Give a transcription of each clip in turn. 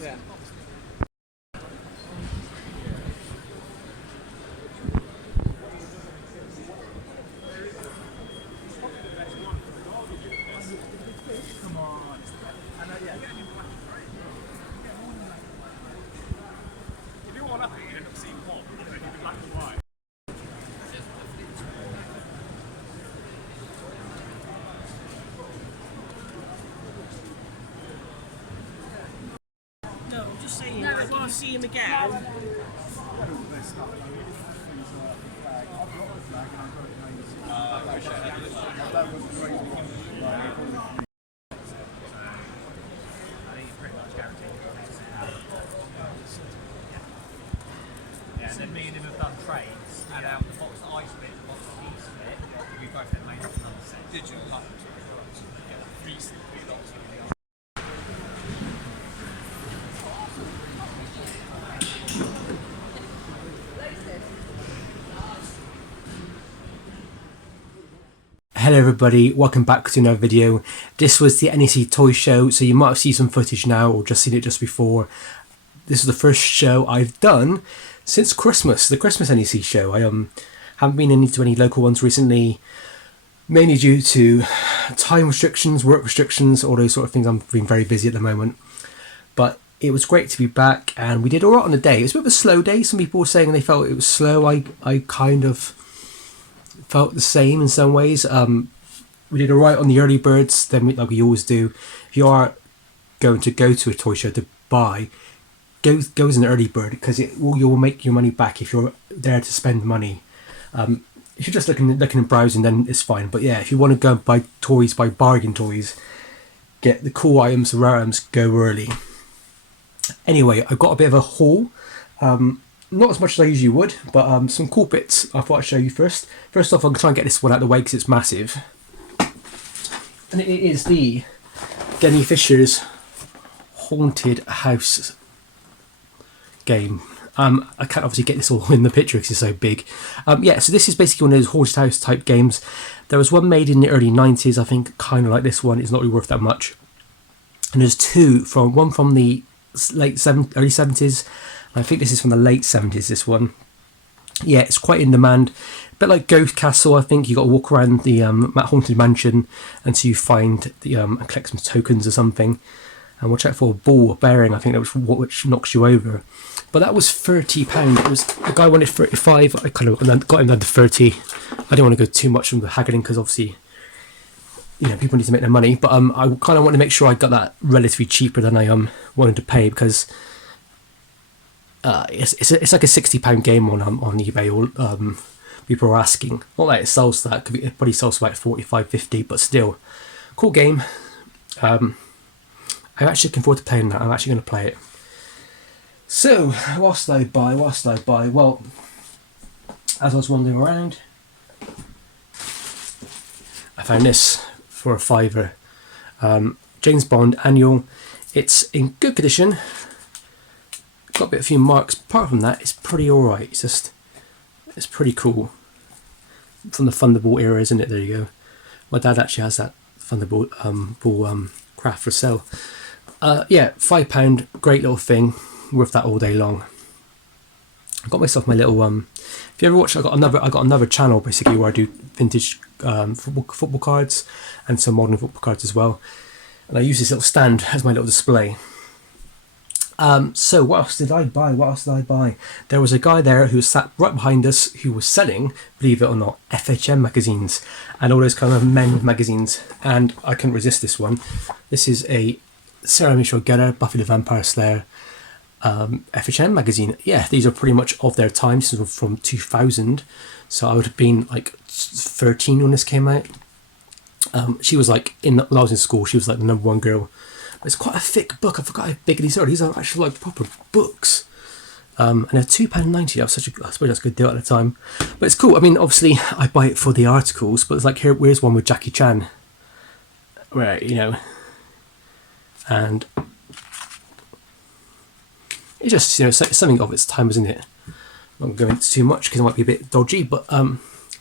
Yeah. No, I'm just saying, like, if you see him again. Yeah, and then me and him have done trades, and out the box that I split, the box that he split, we both had made up another set. Did you? Like, recently, lots of Hello everybody, welcome back to another video. This was the NEC Toy Show, so you might have seen some footage now or just seen it just before. This is the first show I've done since Christmas, the Christmas NEC show. I haven't been into any local ones recently, mainly due to time restrictions, work restrictions, all those sort of things. I've been very busy at the moment. But it was great to be back, and we did alright on the day. It was a bit of a slow day. Some people were saying they felt it was slow. I kind of felt the same in some ways. We did alright on the early birds, then like we always do. If you are going to go to a toy show to buy, go as an early bird, because you'll make your money back if you're there to spend money. If you're just looking and browsing, then it's fine. But yeah, if you want to go and buy toys, buy bargain toys, get the cool items, the rare items, go early. Anyway, I've got a bit of a haul. Not as much as I usually would, but some cool bits I thought I'd show you first. First off, I'm going to try and get this one out of the way because it's massive. And it is the Denny Fisher's Haunted House game. I can't obviously get this all in the picture because it's so big. Yeah, so this is basically one of those Haunted House type games. There was one made in the early 90s, I think, kind of like this one. It's not really worth that much. And there's one from the early 70s. I think this is from the late 70s, this one. Yeah, it's quite in demand. A bit like Ghost Castle, I think. You got to walk around the Haunted Mansion until you find and collect some tokens or something. And we'll check for a ball or bearing, I think that was which knocks you over. But that was £30. It was, the guy wanted 35. I kind of got him down to 30. I don't want to go too much from the haggling because obviously, you know, people need to make their money. But I kind of want to make sure I got that relatively cheaper than I wanted to pay, because it's like a £60 game on eBay. Or people are asking. Not that it sells that. It probably sells for like 45, 50, but still, cool game. I'm actually looking forward to playing that. I'm actually going to play it. So, what did I buy? Well, as I was wandering around, I found this for a £5. James Bond Annual. It's in good condition. Got a few marks. Apart from that, it's pretty alright. It's pretty cool. From the Thunderbolt era, isn't it? There you go. My dad actually has that Thunderbolt ball craft for sale. Yeah, £5, great little thing, worth that all day long. I got myself my little if you ever watch, I got another channel basically where I do vintage football cards and some modern football cards as well. And I use this little stand as my little display. So what else did I buy? There was a guy there who sat right behind us who was selling, believe it or not, FHM magazines and all those kind of men magazines, and I couldn't resist this one. This is a Sarah Michelle Gellar, Buffy the Vampire Slayer FHM magazine. Yeah, these are pretty much of their time. This is from 2000, so I would have been like 13 when this came out. She was like, when I was in school, she was like the #1 girl. It's quite a thick book. I forgot how big these are. These are actually like proper books. And they're £2.90. That was I suppose that's a good deal at the time. But it's cool. I mean, obviously, I buy it for the articles, but it's like, here's one with Jackie Chan. Where, you know, and it's just, you know, something of its time, isn't it? I'm not going into too much because it might be a bit dodgy, but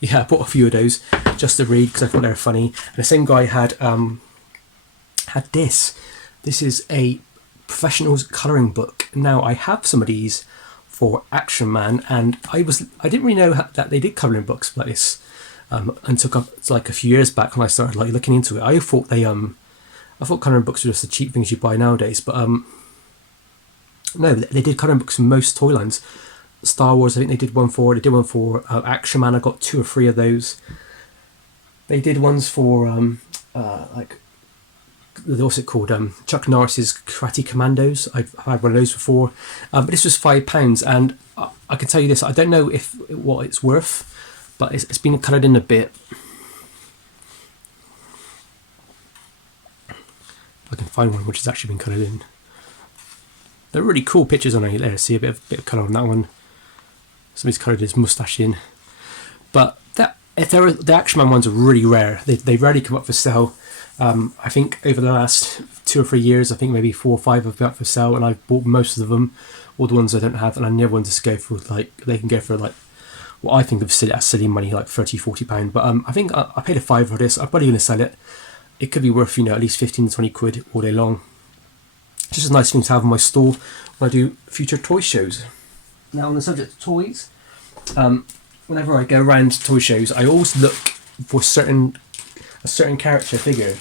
yeah, I bought a few of those just to read because I thought they were funny. And the same guy had this. This is a professional's colouring book. Now I have some of these for Action Man, and I didn't really know that they did colouring books like this until like a few years back when I started like looking into it. I thought colouring books were just the cheap things you buy nowadays, but no, they did colouring books for most toy lines. Star Wars, I think they did one for. Action Man. I got 2 or 3 of those. They did ones for like, what's it called? Chuck Norris's Karate Commandos. I've had one of those before, but this was £5, and I can tell you this: I don't know what it's worth, but it's been coloured in a bit. I can find one which has actually been coloured in. They're really cool pictures on there. See a bit of colour on that one. Somebody's coloured his moustache in. But the Action Man ones are really rare. They rarely come up for sale. I think over the last 2 or 3 years, I think maybe 4 or 5 have been up for sale, and I've bought most of them. All the ones I don't have, and I never want to go for they can go for like what I think of silly money, like £30-40. But I think I paid a £5 for this. I'm probably going to sell it. It could be worth at least 15 to 20 quid all day long. Just a nice thing to have on my stall when I do future toy shows. Now, on the subject of toys, whenever I go around toy shows, I always look for a certain character figure.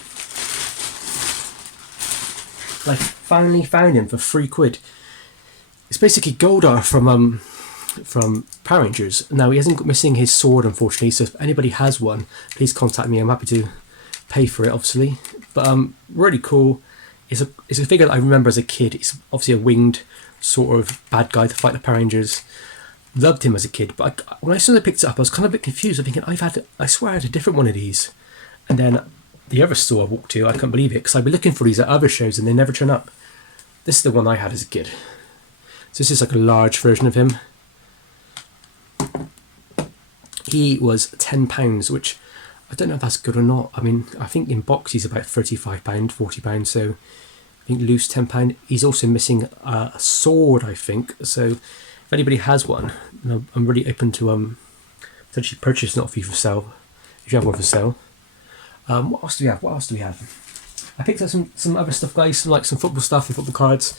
Like, finally found him for £3. It's basically Goldar from Power Rangers. Now, he hasn't got missing his sword, unfortunately, so if anybody has one, please contact me. I'm happy to pay for it, obviously. But really cool. It's a figure that I remember as a kid. It's obviously a winged sort of bad guy to fight the Power Rangers. Loved him as a kid, but when I suddenly picked it up, I was kind of a bit confused. I'm thinking, I swear I had a different one of these. And then the other store I walked to, I couldn't believe it, because I'd be looking for these at other shows and they never turn up. This is the one I had as a kid. So this is like a large version of him. He was £10, which I don't know if that's good or not. I mean, I think in box he's about £35, £40, so I think loose £10. He's also missing a sword, I think. So if anybody has one, I'm really open to potentially purchasing it off you for sale, if you have one for sale. What else do we have? I picked up some other stuff, guys, like some football stuff and football cards.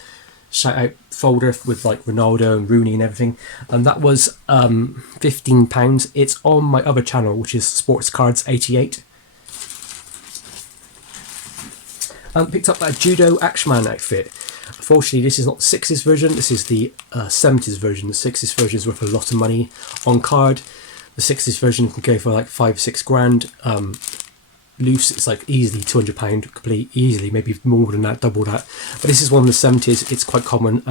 Shout out folder with like Ronaldo and Rooney and everything, and that was £15. It's on my other channel, which is Sports Cards 88. Picked up that Judo Action Man outfit. Unfortunately, this is not the 60s version, this is the 70s version. The 60s version is worth a lot of money on card. The 60s version can go for like 5 or 6 grand. Loose, it's like easily £200, complete easily, maybe more than that, double that. But this is one of the 70s. It's quite common.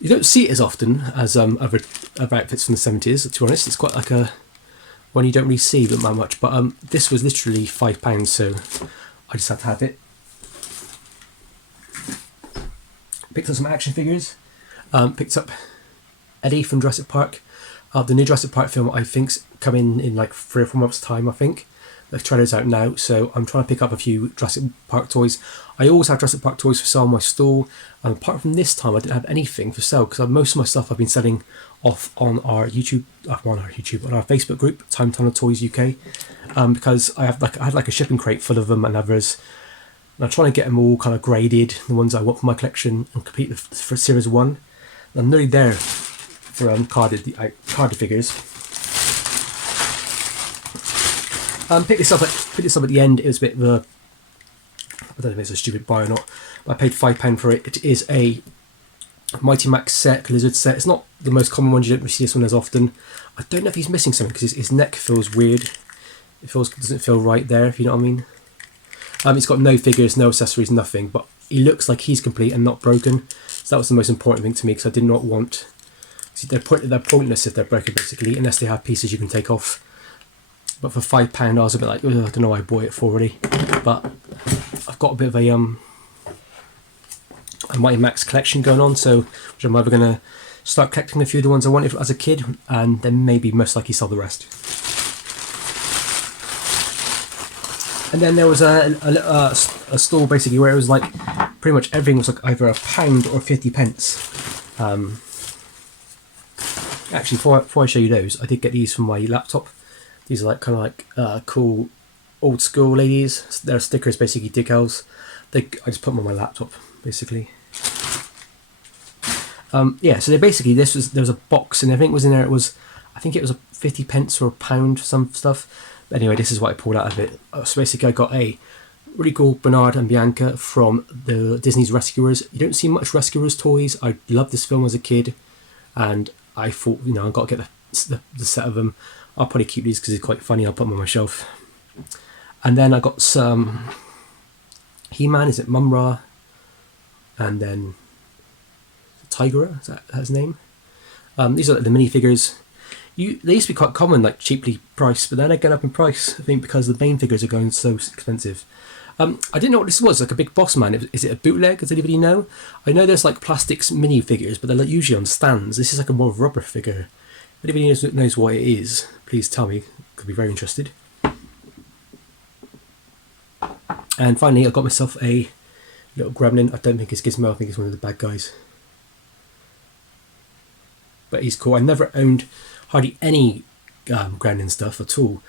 You don't see it as often as other outfits from the 70s, to be honest. It's quite like a one you don't really see that much. But this was literally £5, so I just had to have it. Picked up some action figures. Picked up Eddie from Jurassic Park. The new Jurassic Park film, I think's coming in like 3 or 4 months' time, I think. The trailer's out now, so I'm trying to pick up a few Jurassic Park toys. I always have Jurassic Park toys for sale on my stall. Apart from this time, I didn't have anything for sale because most of my stuff I've been selling off on our Facebook group, Time Tunnel Toys UK, because I had like a shipping crate full of them and others. And I'm trying to get them all kind of graded, the ones I want for my collection, and complete for Series 1. And I'm nearly there for carded figures. Picked this up at the end. It was a bit of a, I don't know if it's a stupid buy or not, but I paid £5 for it. It is a Mighty Max set, Lizard set. It's not the most common one, you don't really see this one as often. I don't know if he's missing something because his neck feels weird. Doesn't feel right there, if you know what I mean. It's got no figures, no accessories, nothing, but he looks like he's complete and not broken. So that was the most important thing to me, because I did not want... See, they're pointless if they're broken, basically, unless they have pieces you can take off. But for £5, I was a bit like, I don't know why I bought it for already. But I've got a bit of a Mighty Max collection going on, so which I'm either going to start collecting a few of the ones I wanted as a kid, and then maybe most likely sell the rest. And then there was a store basically where it was like pretty much everything was like either £1 or 50p. Actually, before I show you those, I did get these from my laptop. These are like kind of like cool old school ladies. They're stickers, basically decals. I just put them on my laptop, basically. Yeah, so they basically, there was a box and everything was in there. I think it was a 50 pence or a pound, some stuff. But anyway, this is what I pulled out of it. So basically I got a really cool Bernard and Bianca from the Disney's Rescuers. You don't see much Rescuers toys. I loved this film as a kid, and I thought, you know, I've got to get the set of them. I'll probably keep these because it's quite funny. I'll put them on my shelf. And then I got some He-Man, is it Mumra? And then Tigera, is that his name? These are like the minifigures. They used to be quite common, like cheaply priced, but then they're going up in price, I think, because the main figures are going so expensive. I didn't know what this was, like a big boss man. Is it a bootleg? Does anybody know? I know there's like plastics minifigures, but they're like usually on stands. This is like a more rubber figure. If anybody knows what it is, please tell me. Could be very interested. And finally, I got myself a little gremlin. I don't think it's Gizmo. I think it's one of the bad guys. But he's cool. I never owned hardly any gremlin stuff at all.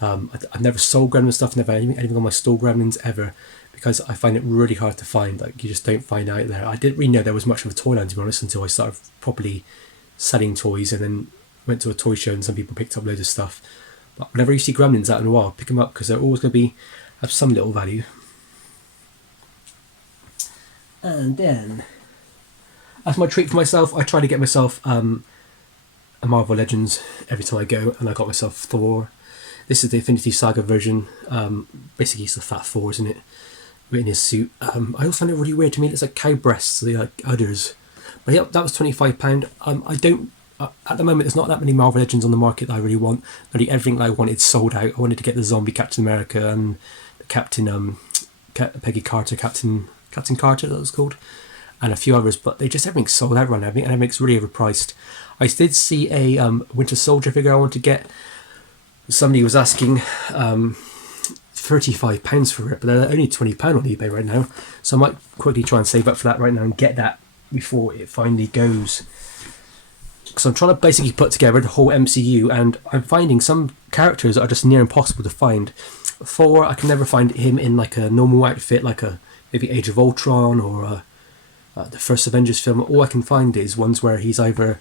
I've never sold gremlin stuff. Never had anything on my store gremlins ever, because I find it really hard to find. Like, you just don't find out there. I didn't really know there was much of a toy line, to be honest, until I started properly selling toys, and then went to a toy show and some people picked up loads of stuff. But whenever you see gremlins out in a while, pick them up because they're always going to have some little value. And then, as my treat for myself, I try to get myself a Marvel Legends every time I go, and I got myself Thor. This is the Infinity Saga version. Basically, it's the Fat Thor, isn't it? In his suit. I also find it really weird. To me, it's like cow breasts, the like udders. But yeah, that was £25. I don't. At the moment, there's not that many Marvel Legends on the market that I really want. Nearly everything that I wanted sold out. I wanted to get the zombie Captain America and the Captain Peggy Carter, Captain Carter, that was called, and a few others. But everything's sold out right now, and everything's really overpriced. I did see a Winter Soldier figure I want to get. Somebody was asking £35 for it, but they're only £20 on eBay right now. So I might quickly try and save up for that right now and get that before it finally goes. Because I'm trying to basically put together the whole MCU, and I'm finding some characters that are just near impossible to find. Thor, I can never find him in like a normal outfit, like maybe Age of Ultron or the first Avengers film. All I can find is ones where he's either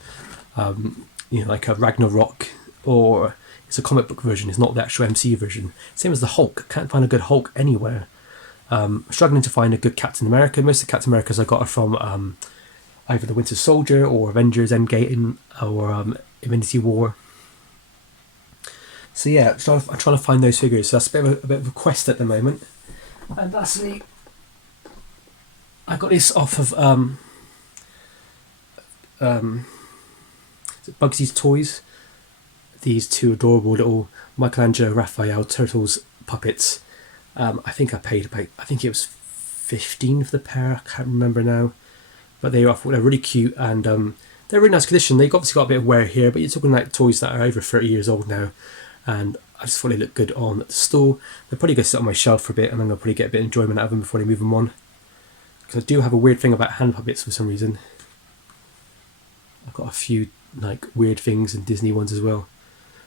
like a Ragnarok, or it's a comic book version. It's not the actual MCU version. Same as the Hulk. Can't find a good Hulk anywhere. Struggling to find a good Captain America. Most of the Captain Americas I got are from either the Winter Soldier or Avengers Endgame or Infinity War. So yeah, I'm trying to find those figures. So that's a bit of a quest at the moment. And lastly, I got this off of Bugsy's Toys. These two adorable little Michelangelo Raphael Turtles puppets. I think I paid about, I think it was $15 for the pair. I can't remember now. But they're really cute, and they're really nice condition. They've obviously got a bit of wear here, but you're talking like toys that are over 30 years old now. And I just thought they look good on the store. They're probably going to sit on my shelf for a bit, and then I'll probably get a bit of enjoyment out of them before I move them on. Because I do have a weird thing about hand puppets for some reason. I've got a few like weird things and Disney ones as well.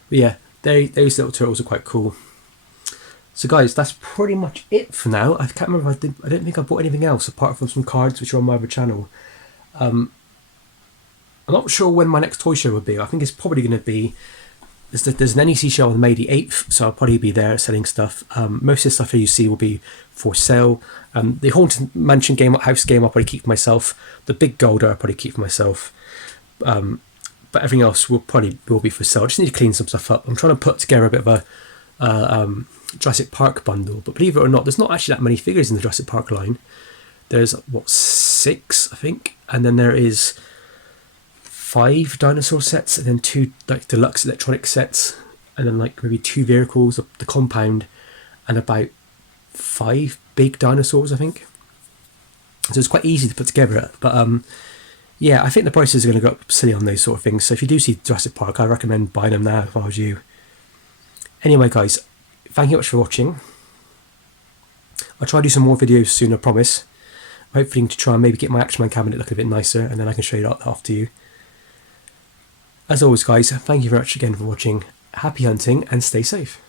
But yeah, those little turtles are quite cool. So guys, that's pretty much it for now. I can't remember if I don't think I bought anything else apart from some cards which are on my other channel. I'm not sure when my next toy show will be. I think it's probably going to be, there's an NEC show on May the 8th, so I'll probably be there selling stuff. Most of the stuff that you see will be for sale. The Haunted Mansion house game I'll probably keep for myself. The big Golder I'll probably keep for myself. But everything else will be for sale. I just need to clean some stuff up. I'm trying to put together a bit of a Jurassic Park bundle, but believe it or not, there's not actually that many figures in the Jurassic Park line. There's 6, I think, and then there is 5 dinosaur sets, and then 2 like deluxe electronic sets, and then like maybe 2 vehicles, the compound, and about 5 big dinosaurs, I think. So it's quite easy to put together, but yeah, I think the prices are going to go up silly on those sort of things. So if you do see Jurassic Park, I recommend buying them now if I was you. Anyway guys, thank you much for watching. I'll try to do some more videos soon, I promise. I'm hoping to try and maybe get my Action Man cabinet looking a bit nicer, and then I can show you that off to you. As always guys, thank you very much again for watching. Happy hunting and stay safe.